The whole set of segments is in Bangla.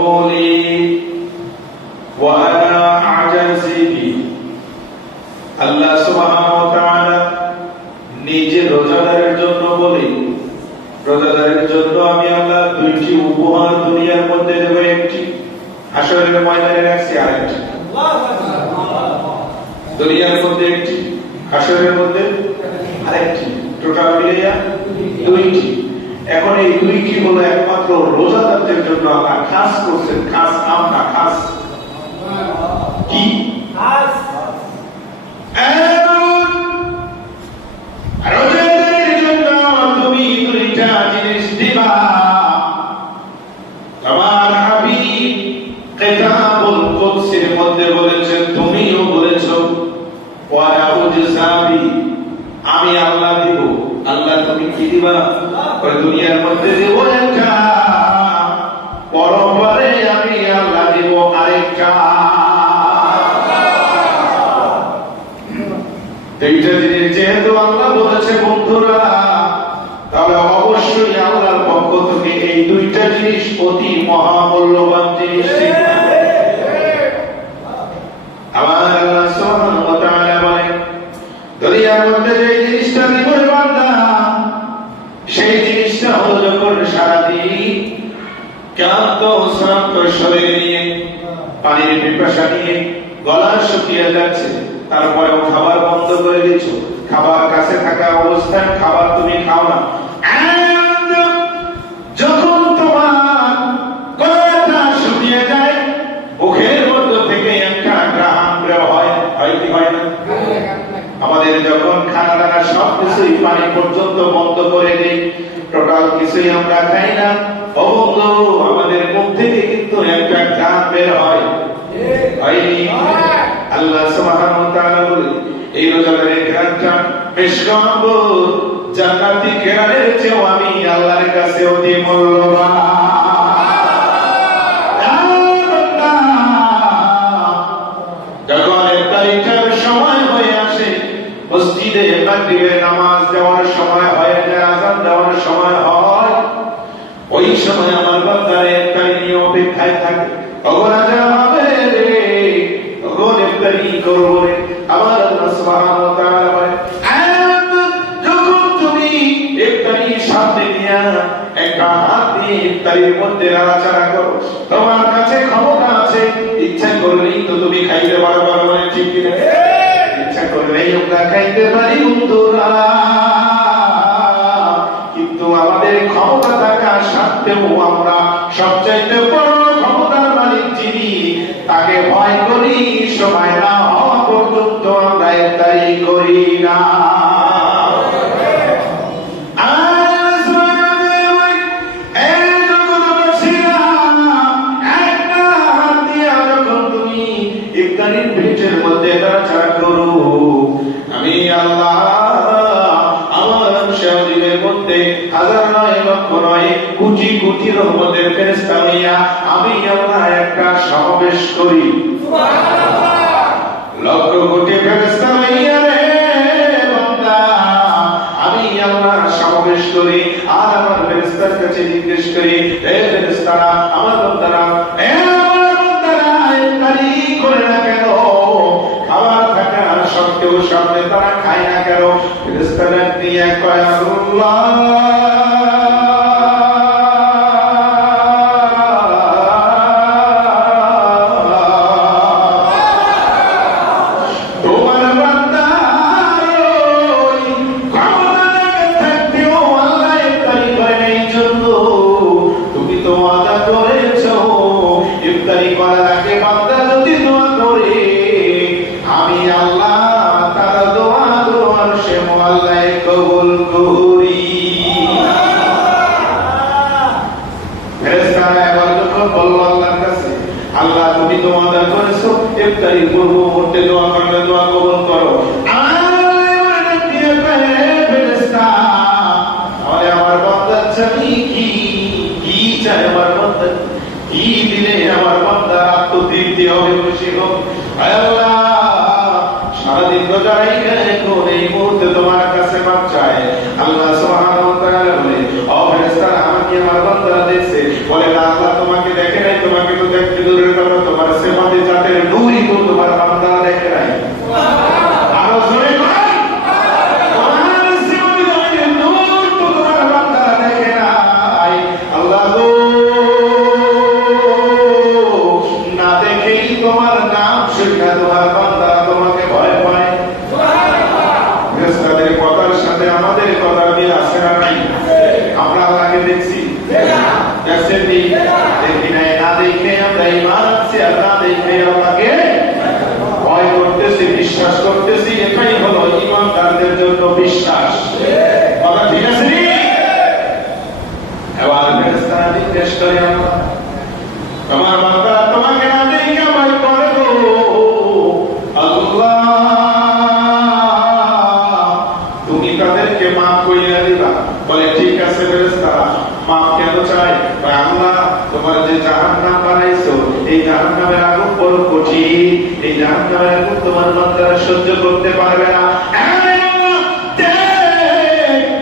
قولي وأنا أعجز به আল্লাহ সুবহানাহু ওয়া তাআলা নিজে রোজাদারের জন্য বলে, রোজাদারের জন্য আমি আল্লাহ দুইটি উপহার দুনিয়ার মধ্যে দেব, একটি হাশরের ময়দানে রাখছি, আরেকটি দুনিয়ার মধ্যে, একটি হাশরের মধ্যে আরেকটি, টোটাল মিলিয়ে দুইটি। এখন এই দুইটি হলো একমাত্র রোজাদারদের জন্য আল্লাহ খাস করছেন, খাস আমরা খাস কি খাস রোজাদারের জন্য তুমি দুইটা জিনিস দিবা। আমার হাবিব কিতাবুল কুদসির মধ্যে বলেছেন, তুমিও বলেছো ওয়া আউযসাবি, আমি আল্লাহ দিব। আল্লাহ তুমি কি দিবা? ওই দুনিয়ার মধ্যে দেব একটা, পরপরে আমি আল্লাহ দিব আরেকটা। এইটা জিনিস যেহেতু আল্লাহ বলেছে বন্ধুরা, তাহলে অবশ্যই আল্লাহর পক্ষ থেকে এই দুইটা জিনিস অতি মহামূল্যবান জিনিস। আমার আল্লাহ সুবহানাহু ওয়া তাআলা বলেন, দুনিয়ার মধ্যে যে জিনিসটা দিব বান্দা, সেই জিনিসটা হলো যখন সারাদিন ক্লান্ত শ্রান্ত শরীর নিয়ে, পানির পিপাসা নিয়ে গলা শুকিয়ে যাচ্ছে, তারপরেও খাবার বন্ধ করে দিচ্ছ, খাবার কাছে থাকা অবস্থায় খাবার তুমি খাও না। যখন তোমার গলাটা শুকিয়ে যায়, মুখের মধ্য থেকে একটা ঘ্রাণ বের হয়, হয় কি হয় না? আমাদের যখন খানা দানা সবকিছুই পানি পর্যন্ত বন্ধ করে দেই, টোটাল কিছুই আমরা খাই না, আমাদের মুখ থেকে কিন্তু একটা ঘ্রাণ বের হয়, হয়নি? আল্লাহ সুবহানাহু ওয়া তাআলা বলেন, এই রোজাদারের ঘ্রাণটা মিশকাত জান্নাতি ঘ্রাণের চেয়েও আমি আল্লাহর কাছে অতি মূল্যবান। যখন ইফতারির সময় হয়ে আসে, মসজিদে মাগরিবের নামাজ দেওয়ার সময় হয়, আযান দেওয়ার সময় হয়, ওই সময় আমার বান্দারা ইফতারি নিয়ে অপেক্ষায় থাকে, কখন আযান হবে রে, কখন ইফতারি করব রে। আমার আল্লাহ সুবহানাহু ওয়া তাআলা বলেন, যখন তুমি ইফতারির সাথে নিয়ে একটা হাত দিয়ে ইফতারির মধ্যে নাড়াচাড়া করো, তোমার কাছে ক্ষমতা আছে, ইচ্ছা করলেই তো তুমি খাইতে পারো, মানে ঠিক কি না? ইচ্ছা করলেই আমরা খাইতে পারি বন্ধুরা, কিন্তু আমাদের ক্ষমতা থাকা সত্ত্বেও আমরা সবচাইতে বড় ক্ষমতার মালিক যিনি, তাকে ভয় করি, সময় না হওয়া পর্যন্ত আমরা ইফতারি করি না। আমি আল্লাহ আমার শাহীদের মধ্যে হাজার নয় লক্ষ নয় কোটি কোটি রহমতের ফেরেশতা নিয়া আমি আল্লাহ একটা সমাবেশ করি, সুবহানাল্লাহ, লক্ষ কোটি ফেরেশতা নিয়া রে বান্দা আমি আল্লাহ সমাবেশ করি, আর আমার ফেরেশতার কাছে জিজ্ঞেস করি, হে ফেরেশতারা, আমার বান্দারা, হে আমার বান্দারা ইফতারি করে না কেন? খাবার থাকা সত্ত্বেও সামনে তারা খায় না কেন? ফেরেশতারা দিয়ে কয়, আল্লাহ সারাদিন রোজাই এখন এই মুহূর্তে তোমার কাছে মাপ চায়। আল্লাহ সুবহানাহু ওয়া তাআলা বলে, ও ফেরেশতারা, আমাকে আমার বান্দারা দেখছে, বলে না আল্লাহ তোমাকে দেখে নাই, তোমাকে তোমার বান্দা তোমাকে না দেখে ভয় করে গো আল্লাহ, তুমি তাদেরকে মাফ করিয়া দিবা। বলে ঠিক আছে ফেরেশতারা, মাফ কেন চাই? আল্লাহ, তোমার যে জাহান্নাম বানাইছো, এই জাহান্নামের আগুন বড় কঠিন, এই জাহান্নামের আগুন তোমার বান্দারা সহ্য করতে পারবে না।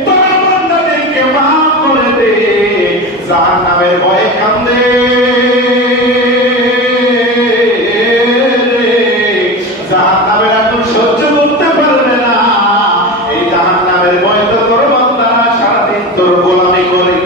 তোমার বান্দাদেরকে মাফ করে দে। জাহান্নামের ভয়ে কান্দে, জাহান্নামের আগুন সহ্য করতে পারবে না। এই জাহান্নামের ভয় তো তোর বান্দারা সারাদিন তোর গোলামি করে।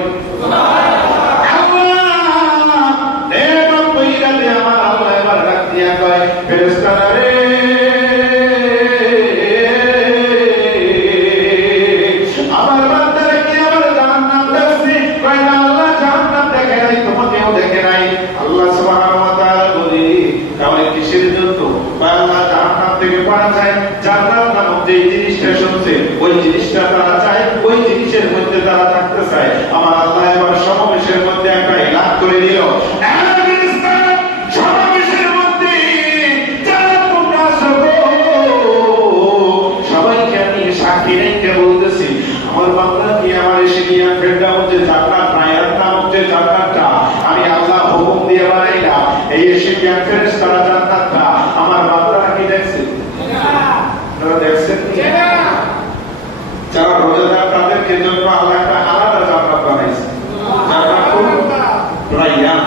ওই জিনিসটা তারা চায়, ওই জিনিসের মধ্যে তারা থাকতে চায়। আমার আল্লাহ এবার সমাবেশের মধ্যে একটা এলান করে দিল, সমাবেশের মধ্যে যারা তোমরা সবাইকে আমি সাক্ষী রেখে বলতেছি, আমার বান্দা কি আমার এসে নিয়ে ফেরদাউস যে জান্নাত নায়াত নামক যে জান্নাতটা আমি আল্লাহ হুকুম দিয়ে বানাইলাম, এই এসে কি ফেরেশতারা জান্নাতটা আমার বান্দারা কি দেখছে? আপনারা দেখছেন? যারা রোজাদার তাদেরকে জন্য আল্লাহ একটা আলাদা জান্নাত বানাইছে, জান্নাতুল রায়্যান।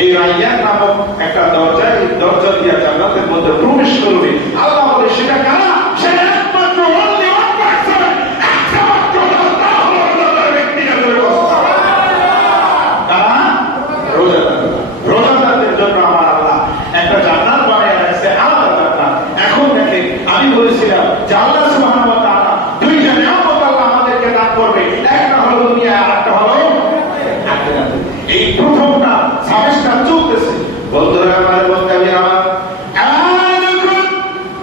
এই রায়্যান নামক একটা দরজা, এই দরজা দিয়ে জান্নাতের মধ্যে প্রবেশ করবে। আল্লাহ বলে সেটা কারা? সেটা একমাত্র only one person, একমাত্র আল্লাহ রোজাদার ব্যক্তিরা ব্যবস্থা। কারা? রোজাদার। রোজাদারদের জন্য আমার আল্লাহ একটা জান্নাত বানিয়ে রাখছে, আলাদা জান্নাত। এখন দেখেন, আমি বলেছিলাম যে আল্লাহ সুবহানাহু ওয়া তাআলা দুইটা নিয়ামত আল্লাহ আমাদেরকে দান করবে, একটা হলো দুনিয়া আর একটা হলো আখিরাত। এই প্রথমটা সাবেশটা চলতেছে। বন্ধুরা আমার, বন্ধুরা আমার,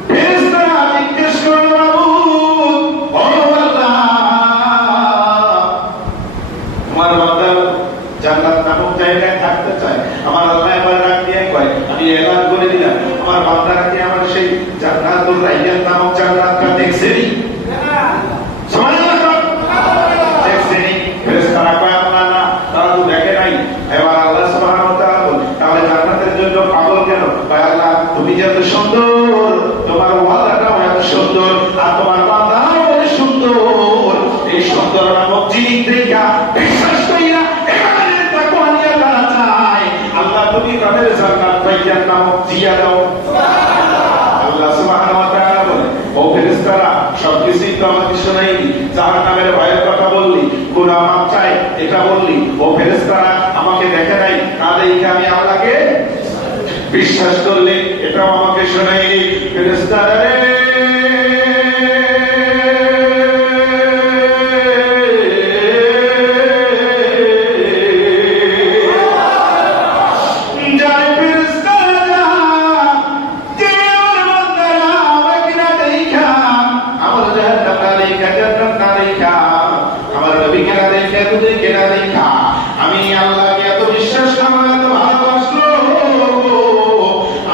ফেরেশতারা জিজ্ঞেস করল, মাবুদ ও আল্লাহ, তোমার বান্দা জান্নাত নামক জায়গায় থাকতে চায়। আমার আল্লাহ এবার ডাক দিয়ে কয়, আমি এলান করে দিলাম, আমার বান্দারা কি আমার সেই জান্নাতুল রায়্যান নামক জান্নাতটা দেখছেনি? দেখছেনি? ফেরেশতারা কয়, আল্লাহ না, তারা তো দেখে নাই। এবার আল্লাহ সুবহানাহু ওয়া তাআলা বলেন, তাহলে জান্নাতের জন্য পাগল কেন? কয়, আল্লাহ তুমি যে এত সুন্দর, তোমার ওয়াদাটাও এত সুন্দর, আর তোমার বান্দাও এত সুন্দর। এই সুন্দর নামক জিনিস দেখা বিশ্বাস কইরা এবারে তাকওয়া নিয়ে তারা চায়, আল্লাহ তুমি তাদের জান্নাত রায়্যান নামক জিয়া দাও। আল্লাহ সুবহানাহু ওয়া তাআলা বলেন, ও ফেরেশতারা, সবকিছুই তো আমাকে শোনাইলি, জাহান্নামের ভয়ের কথা বললি, গুনাহ মাফ চাই এটা বললি। ও ফেরেশতারা, আমাকে দেখে নাই, না দেখে আমি আল্লাহকে বিশ্বাস করলে এটাও আমাকে শোনাইলি। ফেরেশতারা রে, আমি আল্লাহকে এত বিশ্বাস করলাম, এত ভালোবাসলো,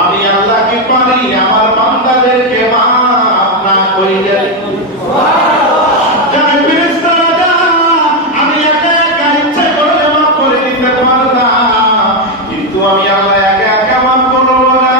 আমি আল্লাহকে পারি আমার বান্দাদেরকে মাফ না করিয়া। আমি একা একা ইচ্ছা করলে মাফ করে দিতে পারতাম, কিন্তু আমি আল্লাহ একা একা মাফ করবো না।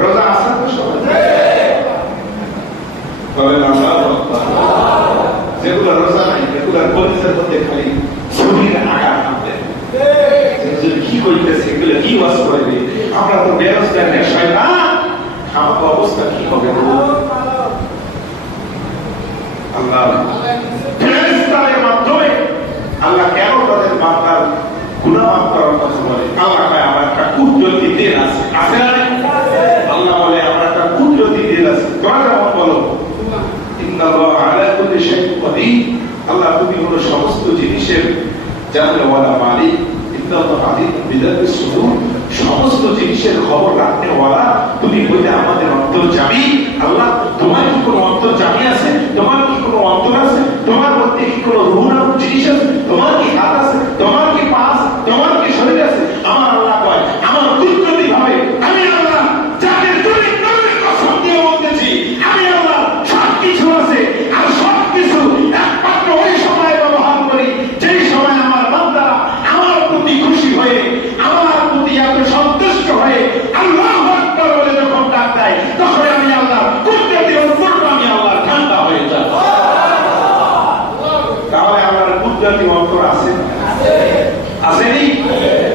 রোজা আসা তো সবাই যেগুলো রোজা নাই, যেগুলো পরিচয়ের মধ্যে খালি শরীর আঘাত নামবে, কি করিতেছে, এগুলো কি ওয়াজ করবে? আমরা তো বেরোজগার নেই, শয়তান, আমাকে অবস্থা কি হবে? আল্লাহ ফেরেশতাদের মাধ্যমে আল্লাহ কেন তাদের বান্দার গুনাহ মাফ করার কথা বলে? আল্লাহ আমার একটা কুদরতি দিন আছে, আছে না? সমস্ত জিনিসের জাননেওয়ালা মালিক, ইন্নাল্লাহ আলিমুন বিযাতিস সুদূর, সমস্ত জিনিসের খবর রাখনেওয়ালা তুমি হইলে আমাদের অন্তর্যামী। আল্লাহ, তোমার কি কোনো অন্তর্যামী আছে? তোমার কি কোনো অন্তর আছে? তোমার মধ্যে কি কোনো রূহ নামক জিনিস আছে? তোমার কি হাত আছে? তোমার কি পা আছে? তোমার কি শরীর আছে? আমার আল্লাহ কয়, আমার কুদরতি ভাবে আমি আল্লাহ যাকে তুমি নবীর কসম দিয়ে বলতেছি, আমি আল্লাহ সবকিছু আছে। আর সবকিছু একমাত্র ওই সময় ব্যবহার করি যেই সময় আমার বান্দারা আমার প্রতি খুশি হয়ে, আমার প্রতি এত সন্তুষ্ট হয়ে আল্লাহু আকবার বলে যখন ডাক দেয়, তখন আমি আল্লাহ কুদরতি অন্তরটা আমি আল্লাহ ঠান্ডা হয়ে যায়। তাহলে আল্লাহর কুদরতি অন্তর আছে, আসেনি?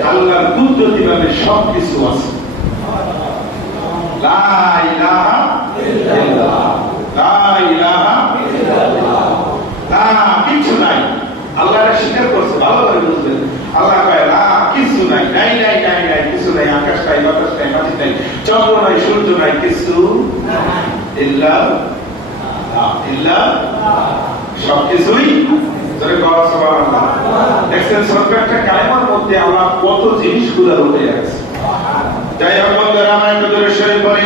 আল্লাহর কুদরতি ভাবে সবকিছু আছে। লা ইলাহা ইল্লাল্লাহ, লা ইলাহা ইল্লাল্লাহ, কিছু নাই। আল্লাহ স্বীকার করছে, ভালো করে বুঝলেন। আল্লাহ কয় না, কিছু নাই, নাই নাই নাই নাই, কিছু নাই। আকাশ নাই, বাতাস নাই, মাটি নাই, চন্দ্র নাই, সূর্য নাই, কিছু ইল্লাল্লাহ, সবকিছুই। দেখছেন ছোট্ট একটা কালেমার মধ্যে আল্লাহ কত জিনিসগুলো রয়ে আছে। যাই হোক বন্ধুরা, আমার একটু দূরে সরে পড়ে